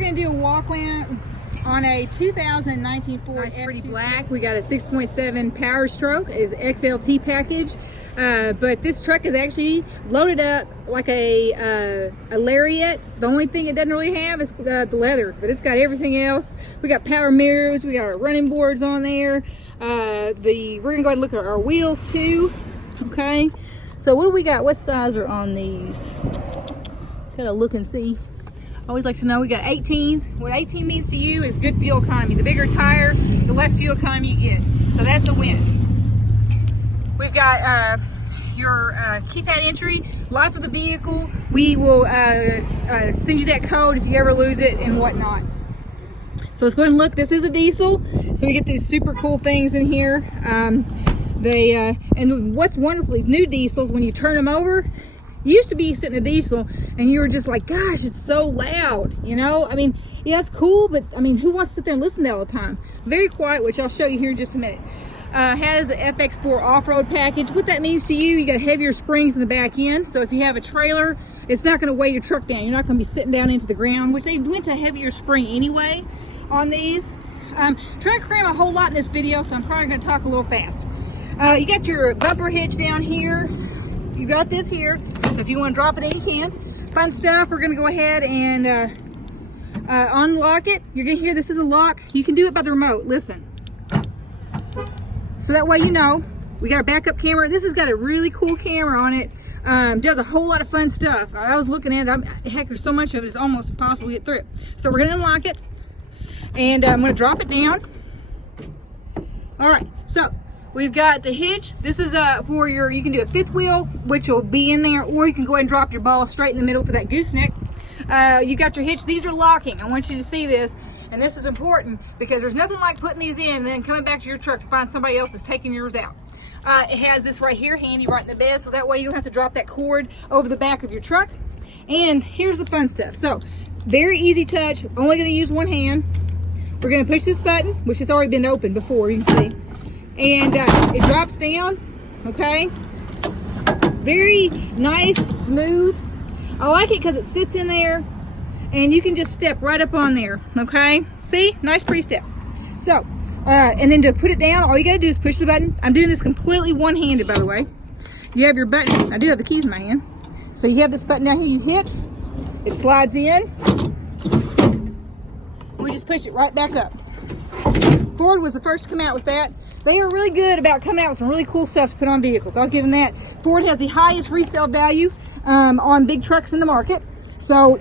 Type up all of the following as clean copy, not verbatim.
going to do a walk around on a 2019 Ford Nice, pretty F-250. black. We got a 6.7 Power Stroke, is XLT package. But this truck is actually loaded up like a Lariat. The only thing it doesn't really have is the leather, but it's got everything else. We got power mirrors. We got our running boards on there. We're gonna go ahead and look at our wheels too. Okay. So what do we got? What size are on these? Gotta look and see. I always like to know. We got 18s. What 18 means to you is good fuel economy. The bigger tire, the less fuel economy you get. So that's a win. We've got your keypad entry, life of the vehicle. We will send you that code if you ever lose it and whatnot. So let's go ahead and look. This is a diesel, so we get these super cool things in here. And what's wonderful, these new diesels, when you turn them over, you used to be sitting in a diesel and you were just like, gosh, it's so loud, you know? I mean, yeah, it's cool, but I mean, who wants to sit there and listen to that all the time? Very quiet, which I'll show you here in just a minute. Has the FX4 off-road package. What that means to you got heavier springs in the back end, so if you have a trailer, it's not going to weigh your truck down. You're not going to be sitting down into the ground, which they went to heavier spring anyway on these. Trying to cram a whole lot in this video, so I'm probably going to talk a little fast. You got your bumper hitch down here. You got this here, so if you want to drop it in, you can. Fun stuff. We're going to go ahead and unlock it. You're going to hear this is a lock. You can do it by the remote. Listen. So that way you know. We got a backup camera. This has got a really cool camera on it. Does a whole lot of fun stuff. I was looking at it. Heck, there's so much of it, it's almost impossible to get through it. So we're going to unlock it. And I'm going to drop it down. All right, so we've got the hitch. This is for your, you can do a fifth wheel, which will be in there, or you can go ahead and drop your ball straight in the middle for that gooseneck. You got your hitch. These are locking. I want you to see this. And this is important because there's nothing like putting these in and then coming back to your truck to find somebody else that's taking yours out. It has this right here, handy right in the bed, so that way you don't have to drop that cord over the back of your truck. And here's the fun stuff. So, very easy touch, only gonna use one hand. We're gonna push this button, which has already been opened before, you can see. And it drops down, okay? Very nice, smooth. I like it because it sits in there and you can just step right up on there, okay? See, nice pre-step. So, and then to put it down, all you gotta do is push the button. I'm doing this completely one-handed, by the way. You have your button. I do have the keys in my hand. So you have this button down here, you hit, it slides in. We just push it right back up. Ford was the first to come out with that. They are really good about coming out with some really cool stuff to put on vehicles. I'll give them that. Ford has the highest resale value on big trucks in the market. So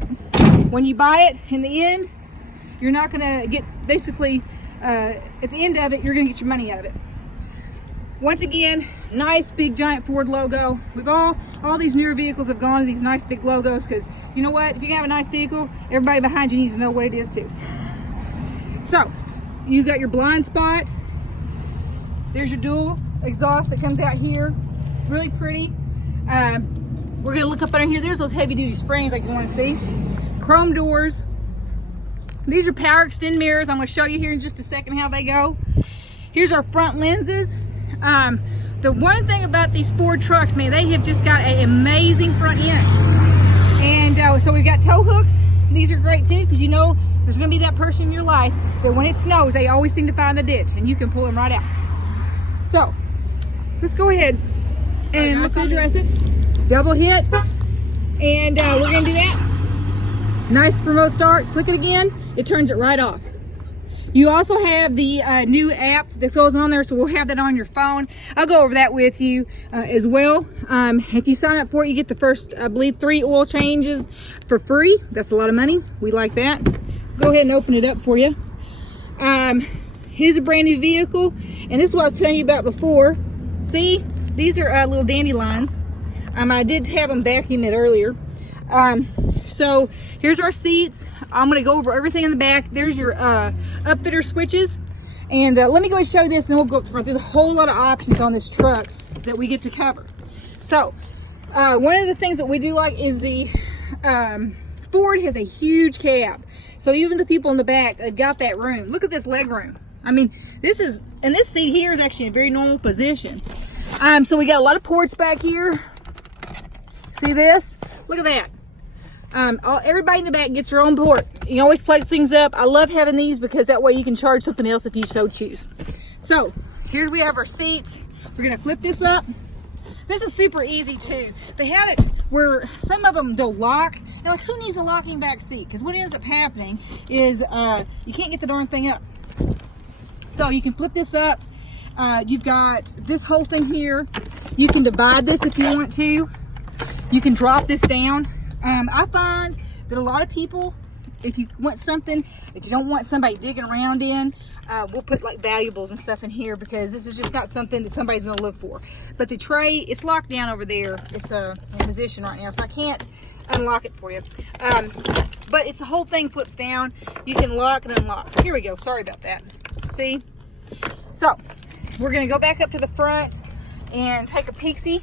when you buy it, in the end, you're not gonna get, basically, at the end of it, you're gonna get your money out of it. Once again, nice big giant Ford logo. We've all these newer vehicles have gone to these nice big logos because you know what? If you have a nice vehicle, everybody behind you needs to know what it is too. So, you got your blind spot. There's your dual exhaust that comes out here. Really pretty. We're gonna look up under here. There's those heavy duty springs like you wanna see. Chrome doors. These are power extend mirrors. I'm gonna show you here in just a second how they go. Here's our front lenses. The one thing about these Ford trucks, man, they have just got an amazing front end. And so we've got tow hooks. These are great too, because you know there's gonna be that person in your life that when it snows, they always seem to find the ditch and you can pull them right out. So, let's go ahead and let's address it. Double hit, and we're gonna do that. Nice remote start, click it again, it turns it right off. You also have the new app that goes on there, so we'll have that on your phone. I'll go over that with you as well. If you sign up for it, you get the first, I believe, 3 oil changes for free. That's a lot of money. We like that. Go ahead and open it up for you. Here's a brand new vehicle, and this is what I was telling you about before. See, these are little dandelions. I did have them vacuum it earlier. So here's our seats. I'm gonna go over everything in the back. There's your upfitter switches. And let me go and show you this and then we'll go up the front. There's a whole lot of options on this truck that we get to cover. So one of the things that we do like is the Ford has a huge cab. So even the people in the back got that room. Look at this leg room. I mean, this is, and this seat here is actually in a very normal position. So we got a lot of ports back here. See this? Look at that. Everybody in the back gets their own port. You can always plug things up. I love having these because that way you can charge something else if you so choose. So here we have our seats. We're gonna flip this up. This is super easy too. They had it where some of them don't lock. Now who needs a locking back seat? Because what ends up happening is you can't get the darn thing up. So you can flip this up. You've got this whole thing here. You can divide this if you want to. You can drop this down. I find that a lot of people, if you want something that you don't want somebody digging around in, we'll put like valuables and stuff in here because this is just not something that somebody's going to look for. But the tray, it's locked down over there. It's in position right now, so I can't unlock it for you. But it's the whole thing flips down. You can lock and unlock. Here we go. Sorry about that. See? So we're going to go back up to the front and take a peek-see.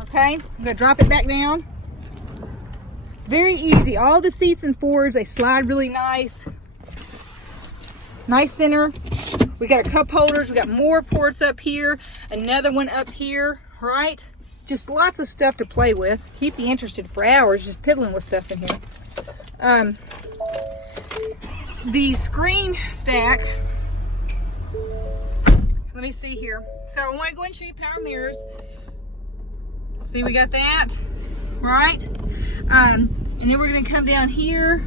Okay, I'm going to drop it back down. It's very easy. All the seats in Fords, they slide really nice. Nice center. We got our cup holders. We got more ports up here. Another one up here, right? Just lots of stuff to play with. Keep you interested for hours just piddling with stuff in here. The screen stack. Let me see here. So I want to go ahead and show you power mirrors. See, we got that, right? And then we're going to come down here,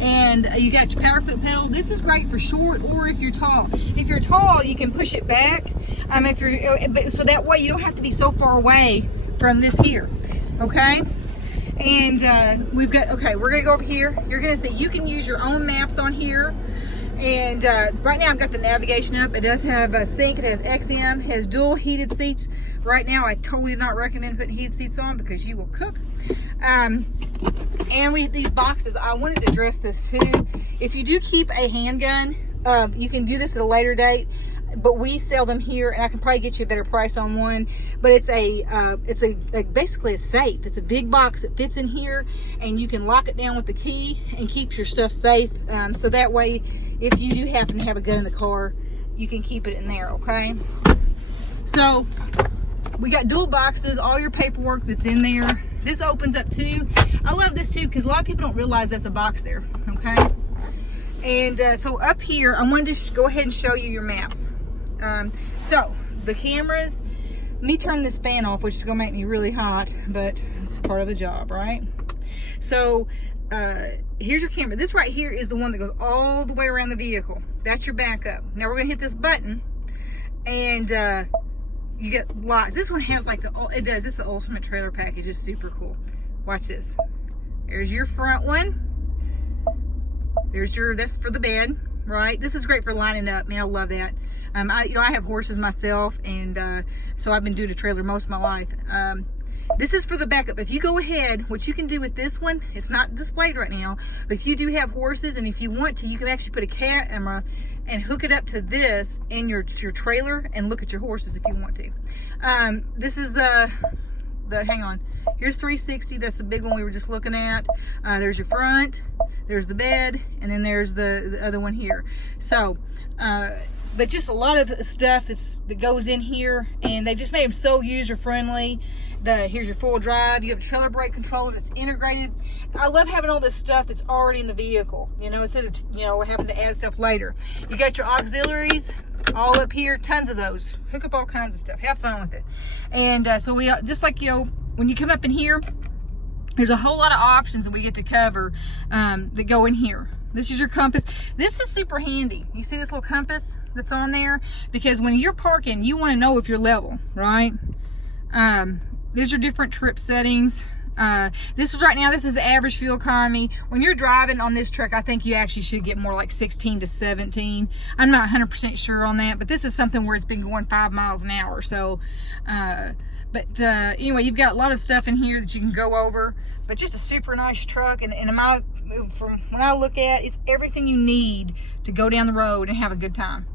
and you got your power foot pedal. This is great for short or if you're tall. If you're tall, you can push it back. So that way you don't have to be so far away from this here, okay? And we've got, okay, we're going to go over here. You're going to see you can use your own maps on here. And right now I've got the navigation up. It does have a sync. It has XM, has dual heated seats. Right now I totally do not recommend putting heated seats on because you will cook. And these boxes, I wanted to address this too. If you do keep a handgun, you can do this at a later date, but we sell them here and I can probably get you a better price on one. But it's basically a safe. It's a big box that fits in here and you can lock it down with the key and keep your stuff safe. So that way, if you do happen to have a gun in the car, you can keep it in there, okay? So we got dual boxes, all your paperwork that's in there. This opens up too. I love this too because a lot of people don't realize that's a box there, okay? And so up here, I wanted to go ahead and show you your maps. So the cameras, let me turn this fan off, which is gonna make me really hot, but it's part of the job, right? So here's your camera. This right here is the one that goes all the way around the vehicle. That's your backup. Now we're gonna hit this button and you get lots. This one has like it's the ultimate trailer package. It's super cool. Watch this. There's your front one. That's for the bed, right? This is great for lining up. Man, I love that. I have horses myself, and so I've been doing a trailer most of my life. This is for the backup. If you go ahead, what you can do with this one, it's not displayed right now, but if you do have horses, and if you want to, you can actually put a camera and hook it up to this in your trailer and look at your horses if you want to. This is hang on. Here's 360. That's the big one we were just looking at. There's your front. There's the bed, and then there's the other one here. So, but just a lot of stuff that goes in here, and they've just made them so user-friendly. Here's your full drive. You have a trailer brake controller that's integrated. I love having all this stuff that's already in the vehicle, instead of, having to add stuff later. You got your auxiliaries all up here, tons of those. Hook up all kinds of stuff. Have fun with it. And so we just like, when you come up in here, there's a whole lot of options that we get to cover that go in here. This is your compass. This is super handy. You see this little compass that's on there? Because when you're parking, you want to know if you're level, right? These are different trip settings. This is average fuel economy. When you're driving on this truck, I think you actually should get more like 16 to 17. I'm not 100% sure on that, but this is something where it's been going 5 miles an hour. So, anyway, you've got a lot of stuff in here that you can go over, but just a super nice truck. And from when I look at, it's everything you need to go down the road and have a good time.